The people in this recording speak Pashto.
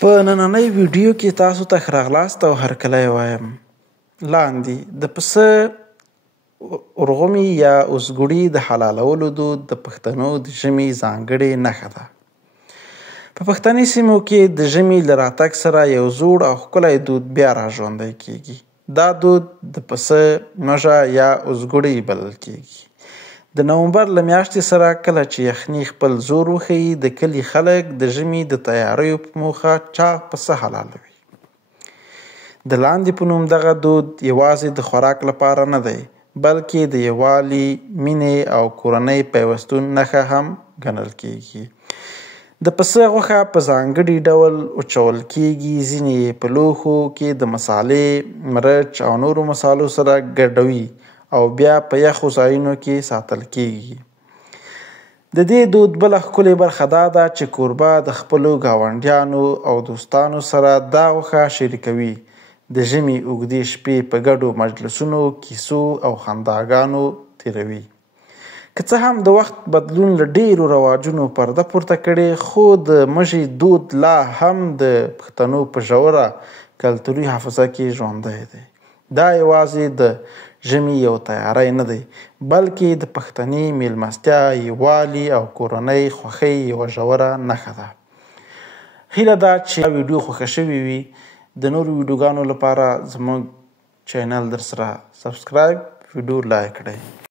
په نننۍ ویډیو کې تاسو ته ښه راغلاست او هرکلی وایم. لاندې د پسه ورغومي یا اوزګوړي د حلالولو دود د پښتنو د ژمي ځانګړې نښه ده. په پښتني سیمو کې د ژمي له راتګ سره یو زوړ او ښکلی دود بیا راژوندی کیږي. دا دود د پسه مژه یا اوزګوړي بلل کیږي. د نومبر له میاشتې سره کله چې یخني خپل زور وښیي، د کلي خلک د ژمي د تیاریو په موخه چاغ پسه حلالوي. د لاندې په نوم دغه دود یوازې د خوراک لپاره نه دی، بلکې د یووالي، مینې او کورنۍ پیوستون نښه هم ګڼل کیږي. د پسه غوښه په ځانګړي ډول وچول کیږي، ځینې یې په لوښو کې د مسالې، مرچ او نورو مسالو سره ګډوي او بیا په یخو ځایونو کې ساتل کیږي. د دې دود بله ښکلې برخه دا ده چې کوربه د خپلو ګاونډیانو او دوستانو سره دا غوښه شریکوي. د ژمي اوږدې شپې په ګډو مجلسونو، کیسو او خنداګانو تیروي. که څه هم د وخت بدلون له ډیرو رواجونو پرده پورته کړې، خو د مژې دود لا هم د پښتنو په ژوره کلتوري حافظه کې ژوندی دی. دا یوازې د ژمي یو تیاری نه دی، بلکې د پښتني میلمستیا، یووالي او کورنۍ خوښۍ یوه ژوره نښه ده. هیله ده چې دا ویډیو خوښه شوې وي. د نورو ویډیوګانو لپاره زموږ چینل درسره سبسکرایب، ویډیو لایک کړئ.